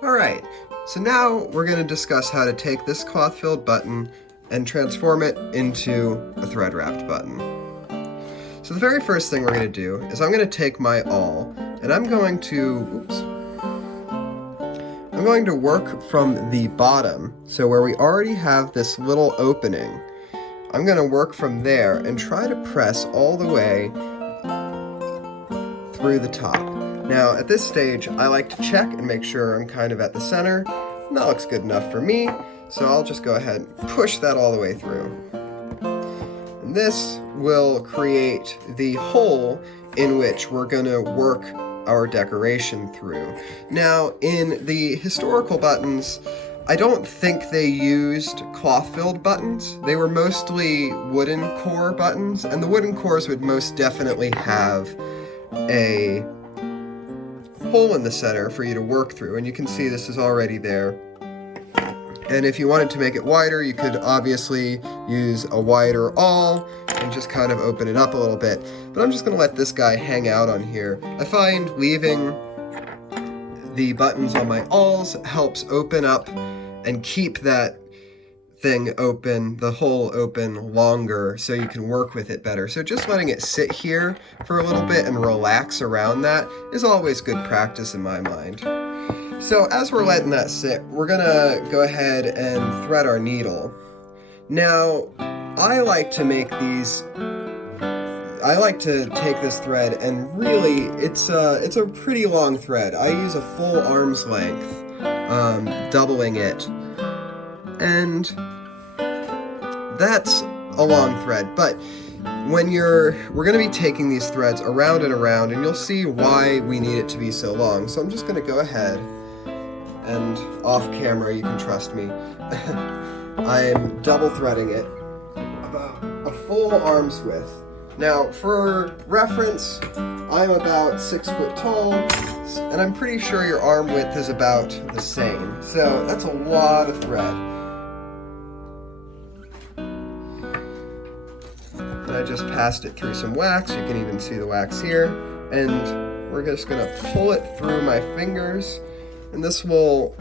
Alright, so now we're going to discuss how to take this cloth-filled button and transform it into a thread-wrapped button. So the very first thing we're going to do is I'm going to take my awl and I'm going to work from the bottom, so where we already have this little opening. I'm going to work from there and try to press all the way through the top. Now, at this stage, I like to check and make sure I'm kind of at the center. And that looks good enough for me, so I'll just go ahead and push that all the way through. And this will create the hole in which we're going to work our decoration through. Now, in the historical buttons, I don't think they used cloth-filled buttons. They were mostly wooden core buttons, and the wooden cores would most definitely have a hole in the center for you to work through, and you can see this is already there. And if you wanted to make it wider, you could obviously use a wider awl and just kind of open it up a little bit. But I'm just going to let this guy hang out on here. I find leaving the buttons on my awls helps open up and keep that thing open, the hole open, longer so you can work with it better. So just letting it sit here for a little bit and relax around that is always good practice in my mind. So as we're letting that sit, we're gonna go ahead and thread our needle. Now, I like to take this thread and really, it's a pretty long thread. I use a full arm's length, doubling it. And that's a long thread, but we're going to be taking these threads around and around, and you'll see why we need it to be so long. So I'm just going to go ahead and off camera, you can trust me, I'm double threading it about a full arm's width. Now, for reference, I'm about 6 foot tall, and I'm pretty sure your arm width is about the same. So that's a lot of thread. And I just passed it through some wax. You can even see the wax here. And we're just going to pull it through my fingers, and this will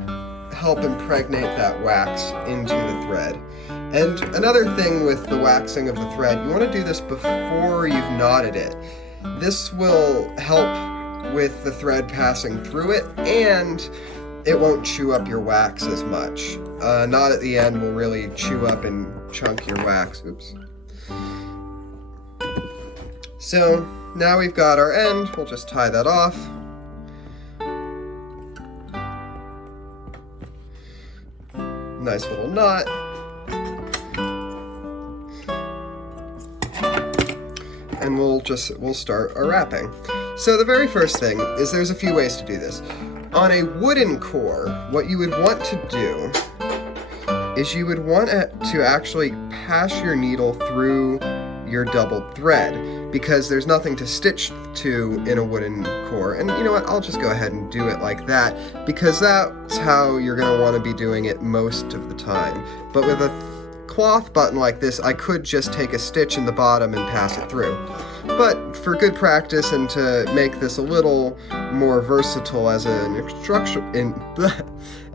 help impregnate that wax into the thread. And another thing with the waxing of the thread, you want to do this before you've knotted it. This will help with the thread passing through it, and it won't chew up your wax as much. Knot at the end will really chew up and chunk your wax. Oops. So now we've got our end, we'll just tie that off. Nice little knot. And we'll start our wrapping. So the very first thing is there's a few ways to do this. On a wooden core, what you would want to do is you would want to actually pass your needle through your doubled thread, because there's nothing to stitch to in a wooden core. And you know what, I'll just go ahead and do it like that, because that's how you're going to want to be doing it most of the time. But with a cloth button like this, I could just take a stitch in the bottom and pass it through. But for good practice and to make this a little more versatile as an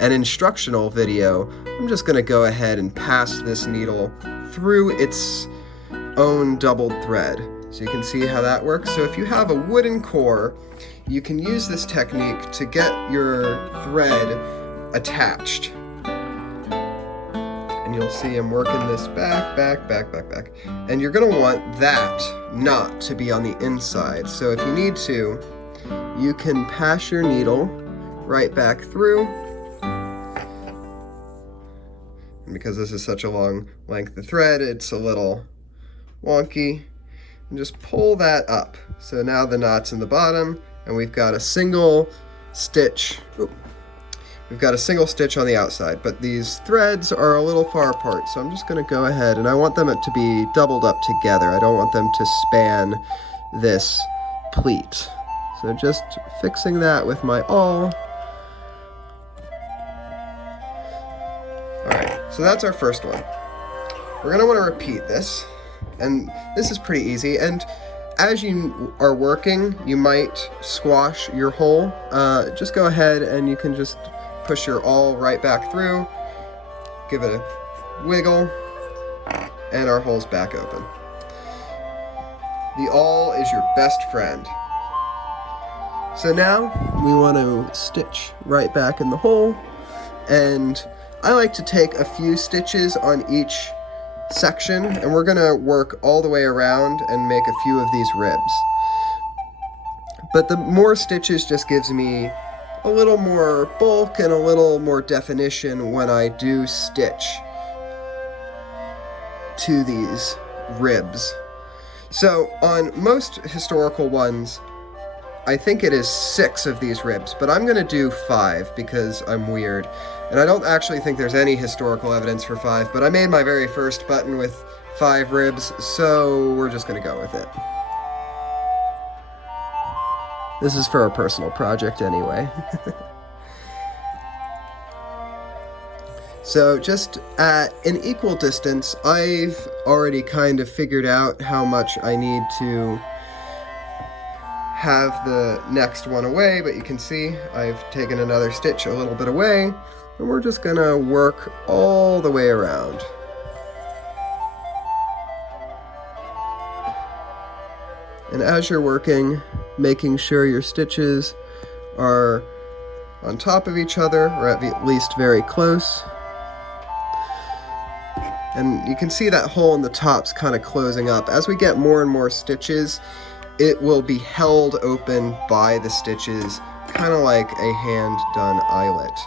instructional video, I'm just going to go ahead and pass this needle through its own doubled thread. So you can see how that works. So if you have a wooden core, you can use this technique to get your thread attached. And you'll see I'm working this back. And you're going to want that knot to be on the inside. So if you need to, you can pass your needle right back through. And because this is such a long length of thread, it's a little wonky. And just pull that up. So now the knot's in the bottom, and we've got a single stitch. We've got a single stitch on the outside, but these threads are a little far apart, so I'm just going to go ahead, and I want them to be doubled up together. I don't want them to span this pleat. So just fixing that with my awl. Alright, so that's our first one. We're going to want to repeat this. And this is pretty easy, and as you are working, you might squash your hole. Just go ahead and you can just push your awl right back through, give it a wiggle, and our hole's back open. The awl is your best friend. So now we want to stitch right back in the hole, and I like to take a few stitches on each section, and we're going to work all the way around and make a few of these ribs. But the more stitches just gives me a little more bulk and a little more definition when I do stitch to these ribs. So on most historical ones, I think it is 6 of these ribs, but I'm going to do 5 because I'm weird. And I don't actually think there's any historical evidence for 5, but I made my very first button with 5 ribs, so we're just going to go with it. This is for a personal project anyway. So just at an equal distance, I've already kind of figured out how much I need to have the next one away, but you can see I've taken another stitch a little bit away, and we're just gonna work all the way around. And as you're working, making sure your stitches are on top of each other, or at least very close. And you can see that hole in the top's kind of closing up. As we get more and more stitches, it will be held open by the stitches, kind of like a hand-done eyelet.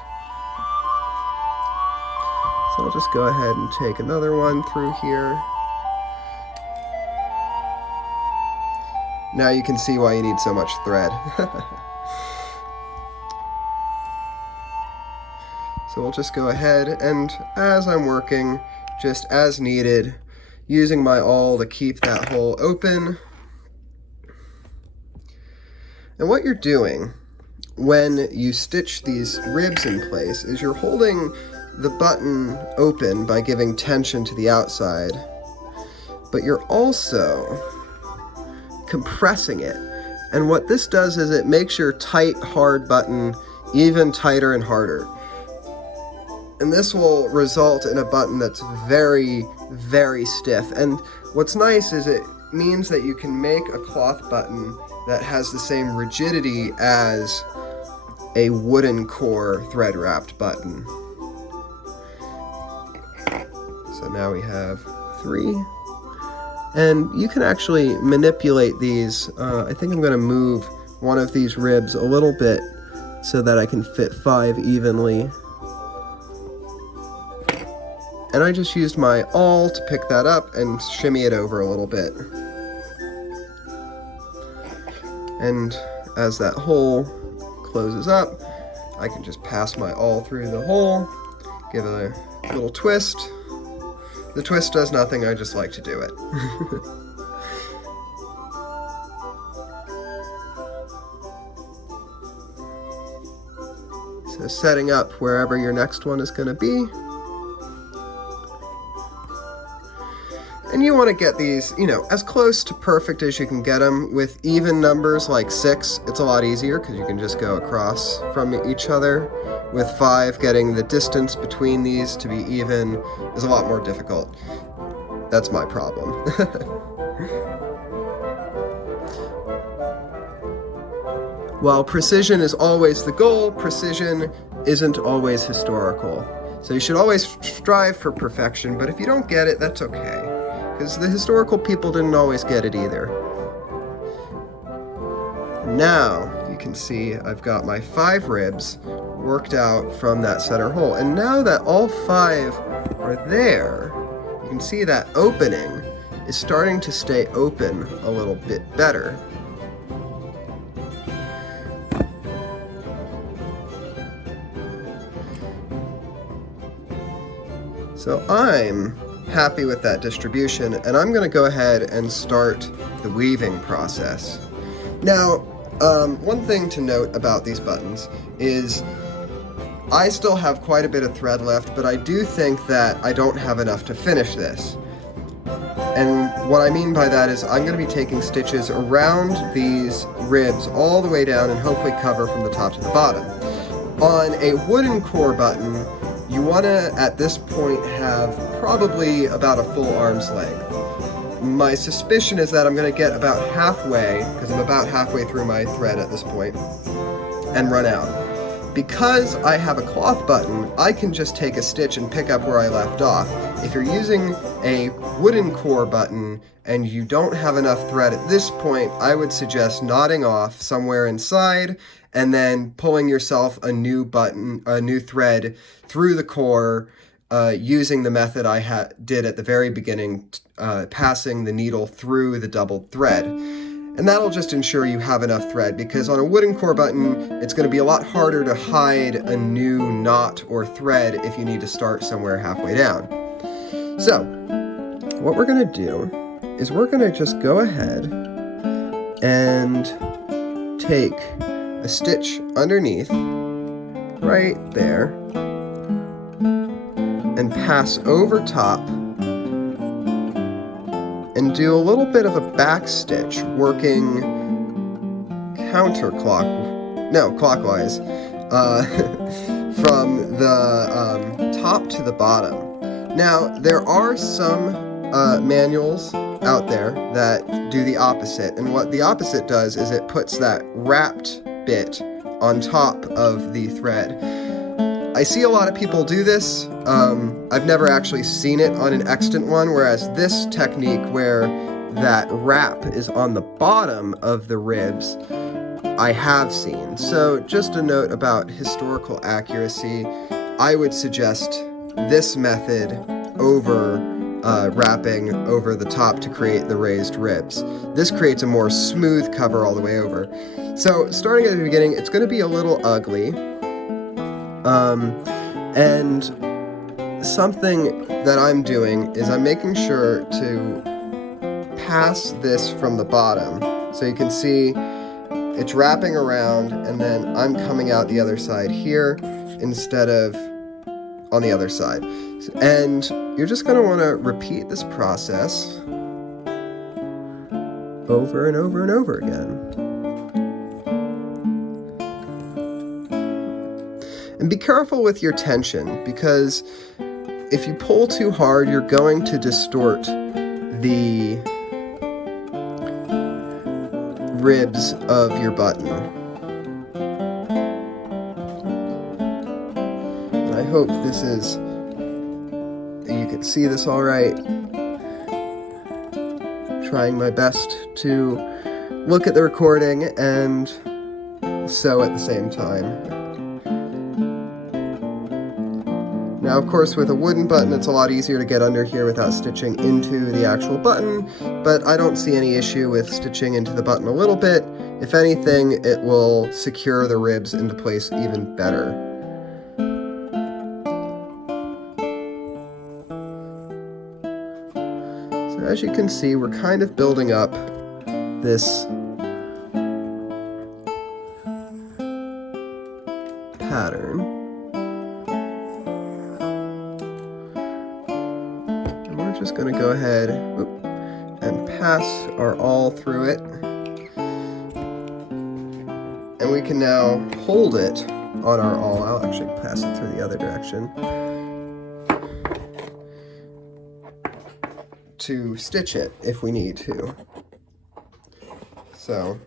So I'll just go ahead and take another one through here. Now you can see why you need so much thread. So we'll just go ahead, and as I'm working, just as needed, using my awl to keep that hole open. And what you're doing when you stitch these ribs in place is you're holding the button open by giving tension to the outside, but you're also compressing it. And what this does is it makes your tight, hard button even tighter and harder. And this will result in a button that's very, very stiff. And what's nice is it means that you can make a cloth button that has the same rigidity as a wooden core thread-wrapped button. So now we have 3. And you can actually manipulate these. I think I'm going to move one of these ribs a little bit so that I can fit 5 evenly. And I just used my awl to pick that up and shimmy it over a little bit. And as that hole closes up, I can just pass my awl through the hole, give it a little twist. The twist does nothing, I just like to do it. So setting up wherever your next one is going to be. And you want to get these, as close to perfect as you can get them. With even numbers like 6, it's a lot easier because you can just go across from each other. With 5, getting the distance between these to be even is a lot more difficult. That's my problem. While precision is always the goal, precision isn't always historical. So you should always strive for perfection, but if you don't get it, that's okay. Because the historical people didn't always get it either. Now you can see I've got my 5 ribs worked out from that center hole. And now that all 5 are there, you can see that opening is starting to stay open a little bit better. So I'm happy with that distribution, and I'm going to go ahead and start the weaving process. Now, one thing to note about these buttons is I still have quite a bit of thread left, but I do think that I don't have enough to finish this. And what I mean by that is I'm going to be taking stitches around these ribs all the way down and hopefully cover from the top to the bottom. On a wooden core button, you want to, at this point, have probably about a full arm's length. My suspicion is that I'm going to get about halfway, because I'm about halfway through my thread at this point, and run out. Because I have a cloth button, I can just take a stitch and pick up where I left off. If you're using a wooden core button and you don't have enough thread at this point, I would suggest knotting off somewhere inside and then pulling yourself a new thread through the core, using the method I did at the very beginning, passing the needle through the doubled thread. And that'll just ensure you have enough thread, because on a wooden core button, it's going to be a lot harder to hide a new knot or thread if you need to start somewhere halfway down. So, what we're going to do is we're going to just go ahead and take a stitch underneath, right there, and pass over top, and do a little bit of a back stitch, working clockwise, from the top to the bottom. Now, there are some manuals out there that do the opposite, and what the opposite does is it puts that wrapped bit on top of the thread. I see a lot of people do this. I've never actually seen it on an extant one, whereas this technique where that wrap is on the bottom of the ribs, I have seen. So just a note about historical accuracy, I would suggest this method over wrapping over the top to create the raised ribs. This creates a more smooth cover all the way over. So starting at the beginning, it's going to be a little ugly. And something that I'm doing is I'm making sure to pass this from the bottom. So you can see it's wrapping around, and then I'm coming out the other side here instead of on the other side. And you're just going to want to repeat this process over and over and over again. And be careful with your tension, because if you pull too hard, you're going to distort the ribs of your button. And I hope you can see this all right. Trying my best to look at the recording and sew at the same time. Now, of course, with a wooden button, it's a lot easier to get under here without stitching into the actual button, but I don't see any issue with stitching into the button a little bit. If anything, it will secure the ribs into place even better. So as you can see, we're kind of building up this pattern. Just going to go ahead and pass our awl through it, and we can now hold it on our awl. I'll actually pass it through the other direction to stitch it if we need to. So,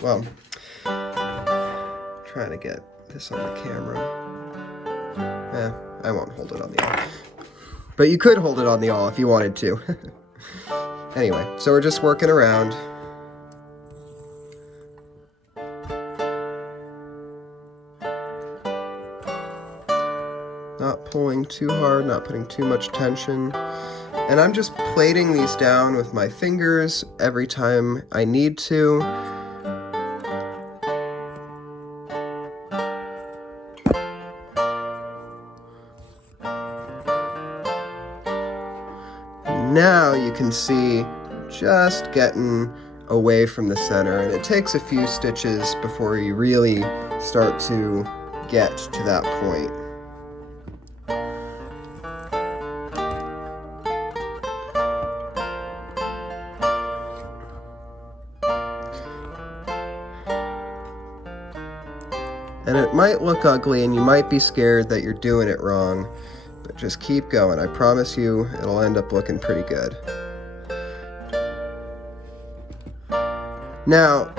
well, trying to get this on the camera. I won't hold it on the awl. But you could hold it on the awl if you wanted to. Anyway, so we're just working around. Not pulling too hard, not putting too much tension. And I'm just plating these down with my fingers every time I need to. Now you can see just getting away from the center, and it takes a few stitches before you really start to get to that point. And it might look ugly and you might be scared that you're doing it wrong, but just keep going. I promise you it'll end up looking pretty good. Now,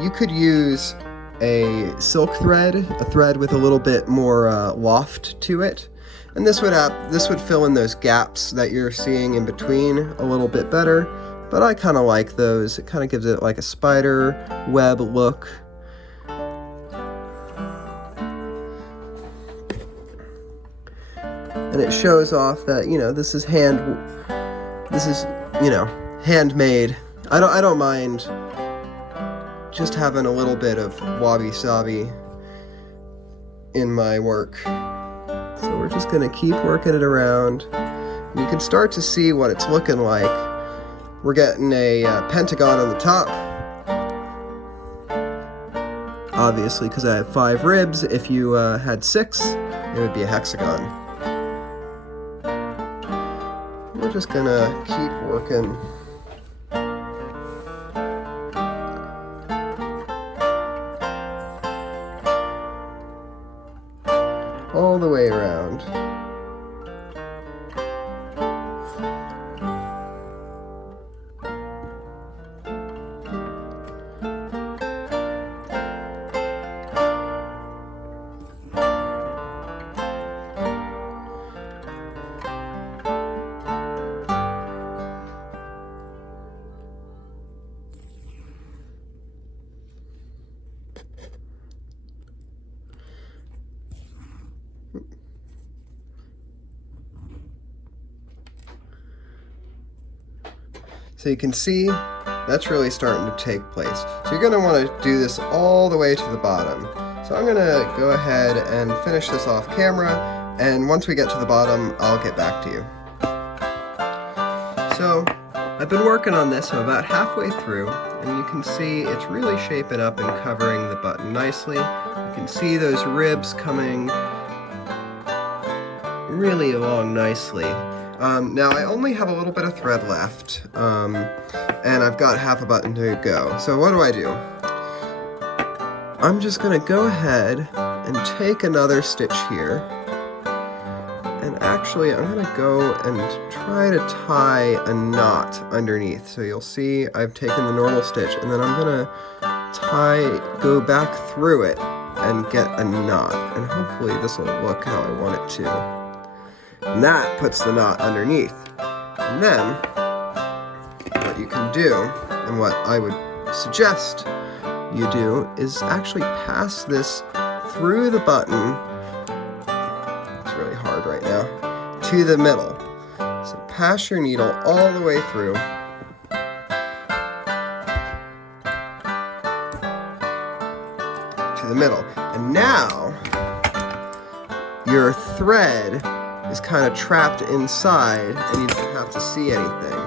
you could use a silk thread, a thread with a little bit more loft to it. And this would fill in those gaps that you're seeing in between a little bit better. But I kind of like those. It kind of gives it like a spider web look. And it shows off that, you know, this is handmade. I don't mind just having a little bit of wabi-sabi in my work. So we're just gonna keep working it around. You can start to see what it's looking like. We're getting a pentagon on the top. Obviously, because I have 5 ribs. If you had 6, it would be a hexagon. We're just gonna keep working. All the way around. So you can see that's really starting to take place. So you're going to want to do this all the way to the bottom. So I'm going to go ahead and finish this off camera, and once we get to the bottom, I'll get back to you. So I've been working on this, I'm about halfway through, and you can see it's really shaping up and covering the button nicely. You can see those ribs coming really along nicely. Now I only have a little bit of thread left, and I've got half a button to go. So what do? I'm just gonna go ahead and take another stitch here, and actually I'm gonna go and try to tie a knot underneath. So you'll see I've taken the normal stitch, and then I'm gonna go back through it and get a knot, and hopefully this will look how I want it to. And that puts the knot underneath. And then, what you can do, and what I would suggest you do, is actually pass this through the button, it's really hard right now, to the middle. So pass your needle all the way through. To the middle. And now, your thread is kind of trapped inside, and you don't have to see anything.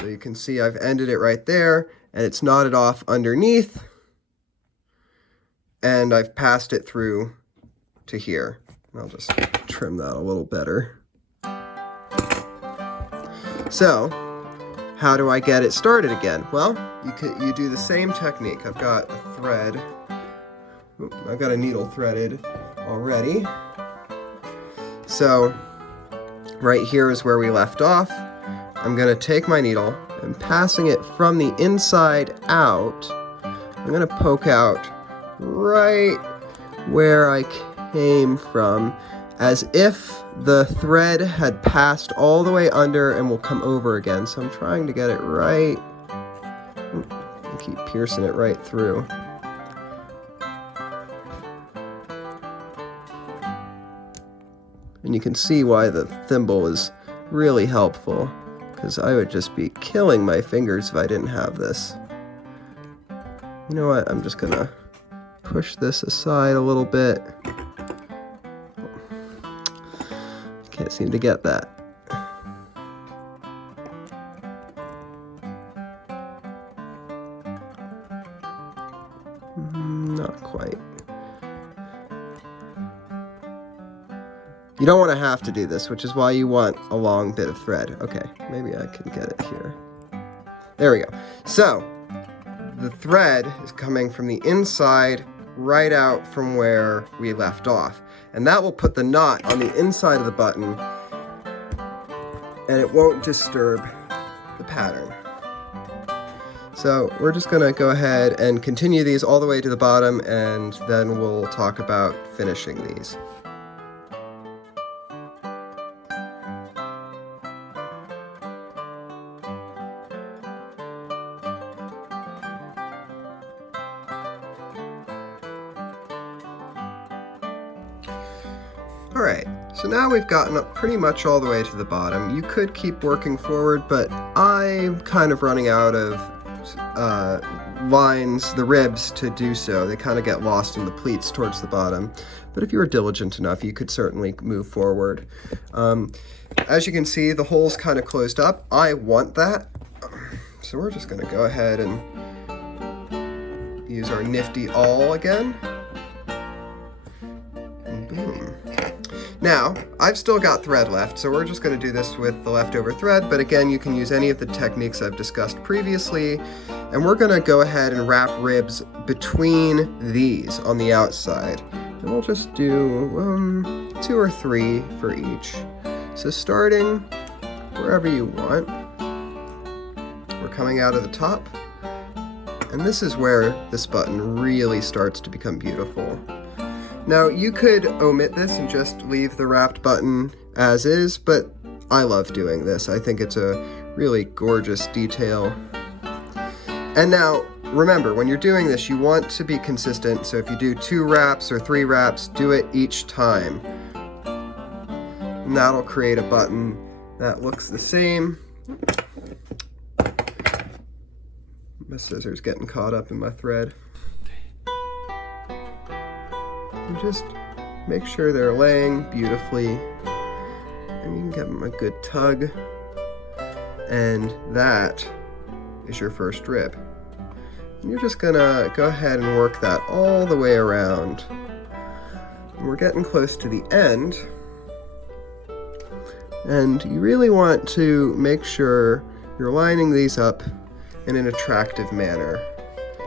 So you can see I've ended it right there, and it's knotted off underneath, and I've passed it through to here. I'll just trim that a little better. So, how do I get it started again? Well, you do the same technique. I've got a thread. I've got a needle threaded already. So right here is where we left off. I'm going to take my needle and passing it from the inside out, I'm going to poke out right where I came from, as if the thread had passed all the way under and will come over again. So I'm trying to get it right, and keep piercing it right through. And you can see why the thimble is really helpful, because I would just be killing my fingers if I didn't have this. You know what, I'm just gonna push this aside a little bit. Can't seem to get that. Not quite. You don't want to have to do this, which is why you want a long bit of thread. Okay, maybe I can get it here. There we go. So, the thread is coming from the inside right out from where we left off. And that will put the knot on the inside of the button, and it won't disturb the pattern. So we're just gonna go ahead and continue these all the way to the bottom, and then we'll talk about finishing these. Alright, so now we've gotten up pretty much all the way to the bottom. You could keep working forward, but I'm kind of running out of lines, the ribs, to do so. They kind of get lost in the pleats towards the bottom. But if you were diligent enough, you could certainly move forward. As you can see, the hole's kind of closed up. I want that. So we're just going to go ahead and use our nifty awl again. And boom. Now, I've still got thread left, so we're just going to do this with the leftover thread, but again, you can use any of the techniques I've discussed previously, and we're going to go ahead and wrap ribs between these on the outside. And we'll just do 2 or 3 for each. So starting wherever you want, we're coming out of the top, and this is where this button really starts to become beautiful. Now, you could omit this and just leave the wrapped button as is, but I love doing this. I think it's a really gorgeous detail. And now, remember, when you're doing this, you want to be consistent, so if you do 2 wraps or 3 wraps, do it each time. And that'll create a button that looks the same. My scissors getting caught up in my thread. And just make sure they're laying beautifully, and you can give them a good tug, and that is your first rib. And you're just gonna go ahead and work that all the way around. And we're getting close to the end, and you really want to make sure you're lining these up in an attractive manner.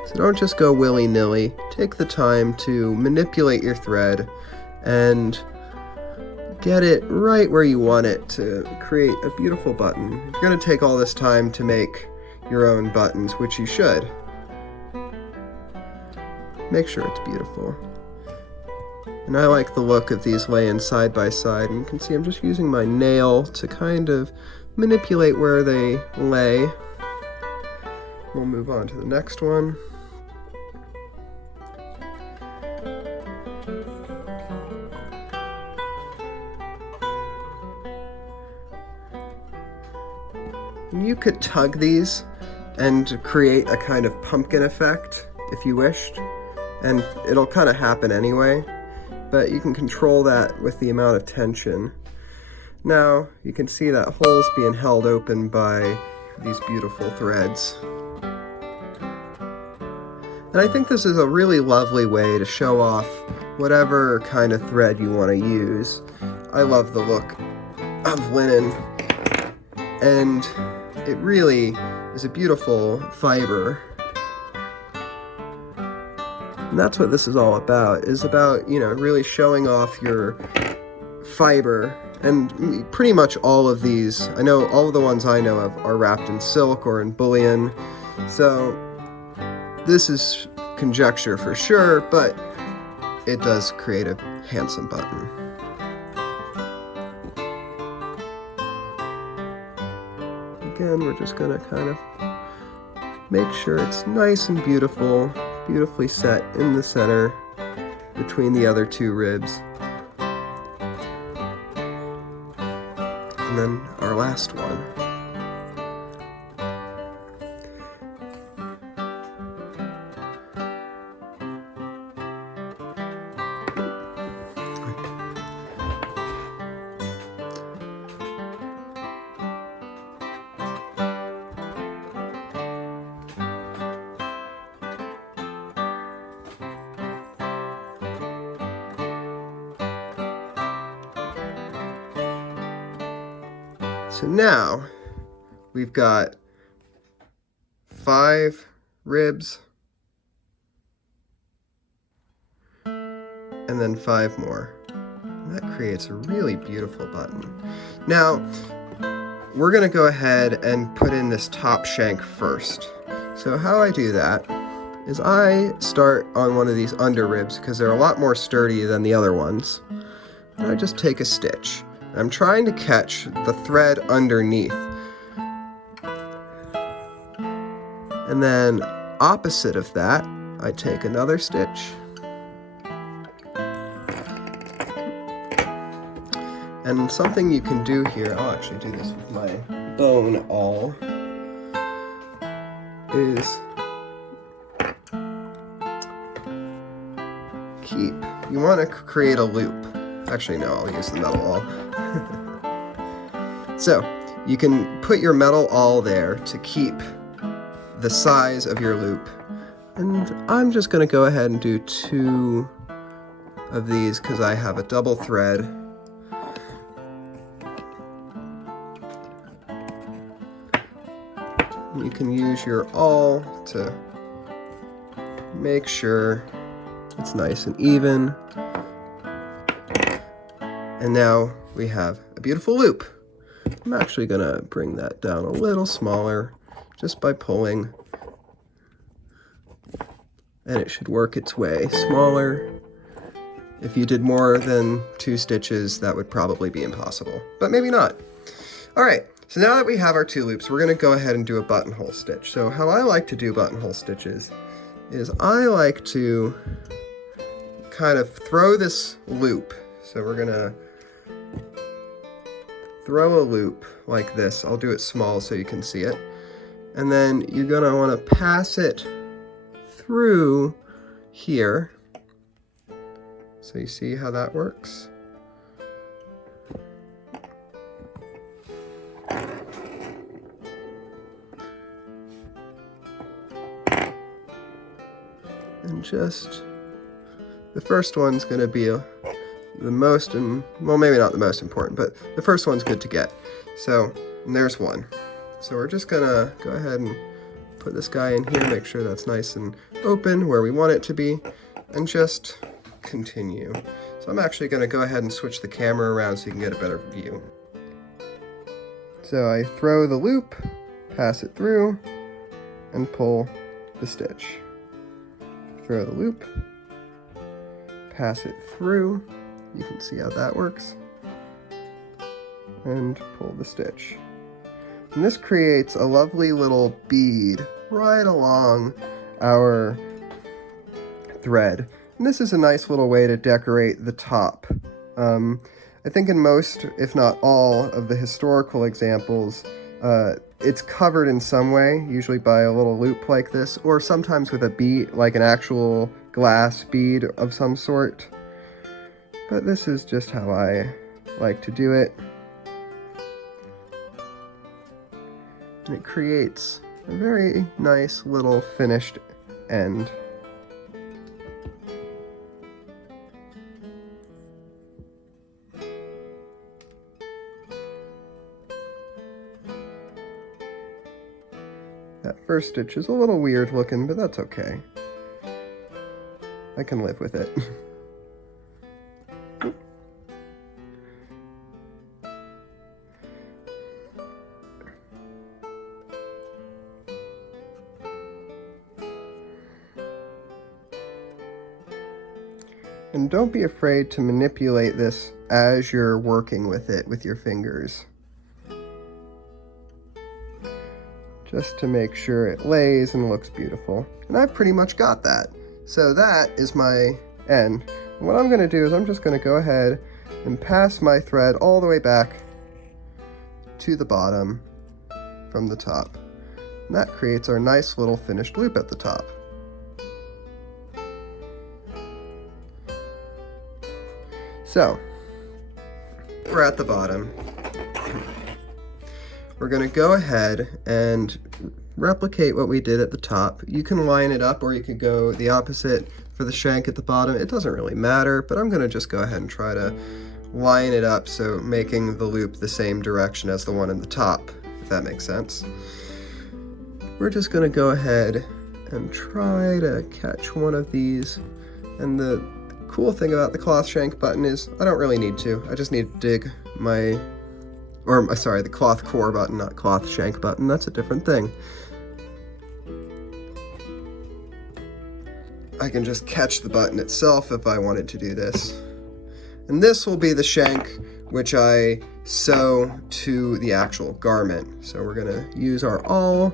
So don't just go willy-nilly. Take the time to manipulate your thread and get it right where you want it to create a beautiful button. If you're going to take all this time to make your own buttons, which you should, make sure it's beautiful. And I like the look of these laying side by side, and you can see I'm just using my nail to kind of manipulate where they lay. We'll move on to the next one. You could tug these and create a kind of pumpkin effect if you wished, and it'll kind of happen anyway, but you can control that with the amount of tension. Now you can see that hole's being held open by these beautiful threads. And I think this is a really lovely way to show off whatever kind of thread you want to use. I love the look of linen, and it really is a beautiful fiber. And that's what this is all about, really showing off your fiber. And pretty much all of these, I know all of the ones I know of are wrapped in silk or in bullion. So this is conjecture for sure, but it does create a handsome button. Again, we're just going to kind of make sure it's nice and beautiful, beautifully set in the center between the other 2 ribs. And then our last one. So now we've got 5 ribs, and then 5 more. And that creates a really beautiful button. Now, we're going to go ahead and put in this top shank first. So how I do that is I start on one of these under ribs because they're a lot more sturdy than the other ones. And I just take a stitch. I'm trying to catch the thread underneath. And then opposite of that, I take another stitch. And something you can do here, I'll actually do this with my bone awl, is you want to create a loop. Actually, no, I'll use the metal awl. So, you can put your metal awl there to keep the size of your loop. And I'm just going to go ahead and do 2 of these because I have a double thread. You can use your awl to make sure it's nice and even. And now we have a beautiful loop. I'm actually going to bring that down a little smaller just by pulling. And it should work its way smaller. If you did more than 2 stitches, that would probably be impossible, but maybe not. All right, so now that we have our 2 loops, we're going to go ahead and do a buttonhole stitch. So how I like to do buttonhole stitches is I like to kind of throw this loop. So we're going to throw a loop like this. I'll do it small so you can see it. And then you're going to want to pass it through here. So you see how that works? And just, the first one's going to be the most, well, maybe not the most important, but the first one's good to get. So, and there's one. So we're just going to go ahead and put this guy in here, make sure that's nice and open where we want it to be, and just continue. So I'm actually going to go ahead and switch the camera around so you can get a better view. So I throw the loop, pass it through, and pull the stitch. Throw the loop, pass it through, you can see how that works, and pull the stitch. And this creates a lovely little bead right along our thread. And this is a nice little way to decorate the top. I think in most, if not all, of the historical examples, it's covered in some way, usually by a little loop like this, or sometimes with a bead, like an actual glass bead of some sort. But this is just how I like to do it. And it creates a very nice little finished end. That first stitch is a little weird looking, but that's okay. I can live with it. And don't be afraid to manipulate this as you're working with it with your fingers. Just to make sure it lays and looks beautiful. And I've pretty much got that. So that is my end. And what I'm going to do is I'm just going to go ahead and pass my thread all the way back to the bottom from the top. And that creates our nice little finished loop at the top. So, we're at the bottom. We're going to go ahead and replicate what we did at the top. You can line it up or you could go the opposite for the shank at the bottom. It doesn't really matter, but I'm going to just go ahead and try to line it up so making the loop the same direction as the one in the top, if that makes sense. We're just going to go ahead and try to catch one of these. And the cool thing about the cloth shank button is I don't really need to. I just need to dig my, or sorry, the cloth core button, not cloth shank button. That's a different thing. I can just catch the button itself if I wanted to do this. And this will be the shank which I sew to the actual garment. So we're gonna use our awl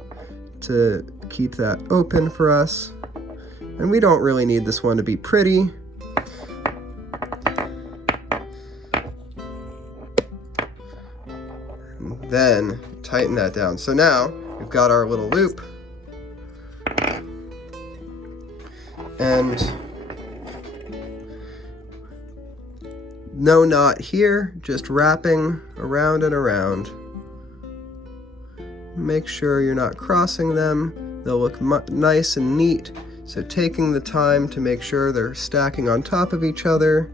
to keep that open for us. And we don't really need this one to be pretty. And then tighten that down. So now we've got our little loop. And no knot here, just wrapping around and around. Make sure you're not crossing them. They'll look nice and neat. So taking the time to make sure they're stacking on top of each other.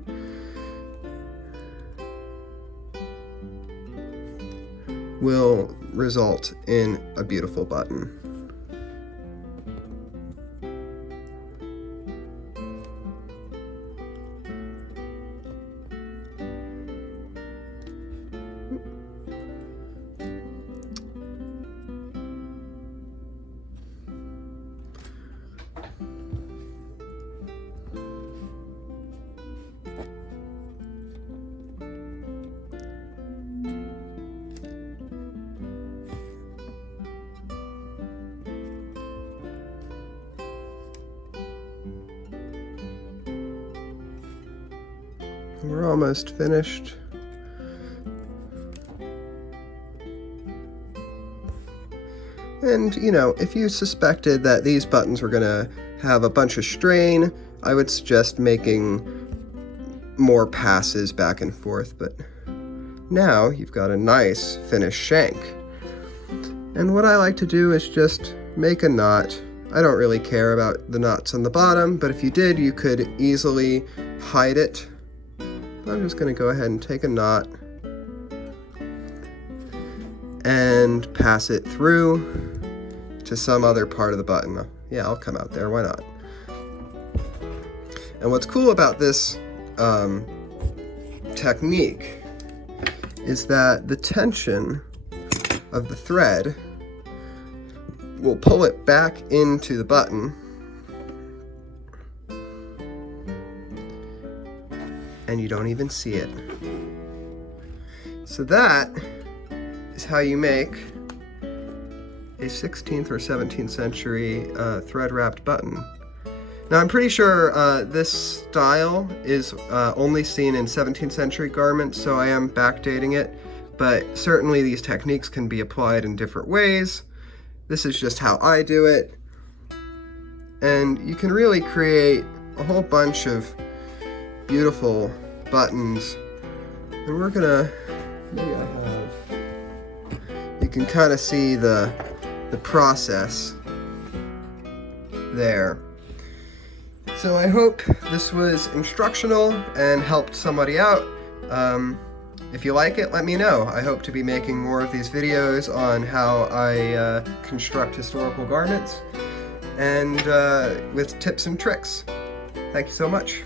Will result in a beautiful button. We're almost finished. And, you know, if you suspected that these buttons were gonna have a bunch of strain, I would suggest making more passes back and forth, but now you've got a nice finished shank. And what I like to do is just make a knot. I don't really care about the knots on the bottom, but if you did, you could easily hide it. I'm just going to go ahead and take a knot and pass it through to some other part of the button. Yeah, I'll come out there, why not? And what's cool about this technique is that the tension of the thread will pull it back into the button, and you don't even see it. So that is how you make a 16th or 17th century thread-wrapped button. Now I'm pretty sure this style is only seen in 17th century garments, so I am backdating it, but certainly these techniques can be applied in different ways. This is just how I do it, and you can really create a whole bunch of beautiful buttons. And we're gonna, maybe I have, you can kind of see the process there. So I hope this was instructional and helped somebody out. If you like it, let me know. I hope to be making more of these videos on how I construct historical garments and with tips and tricks. Thank you so much.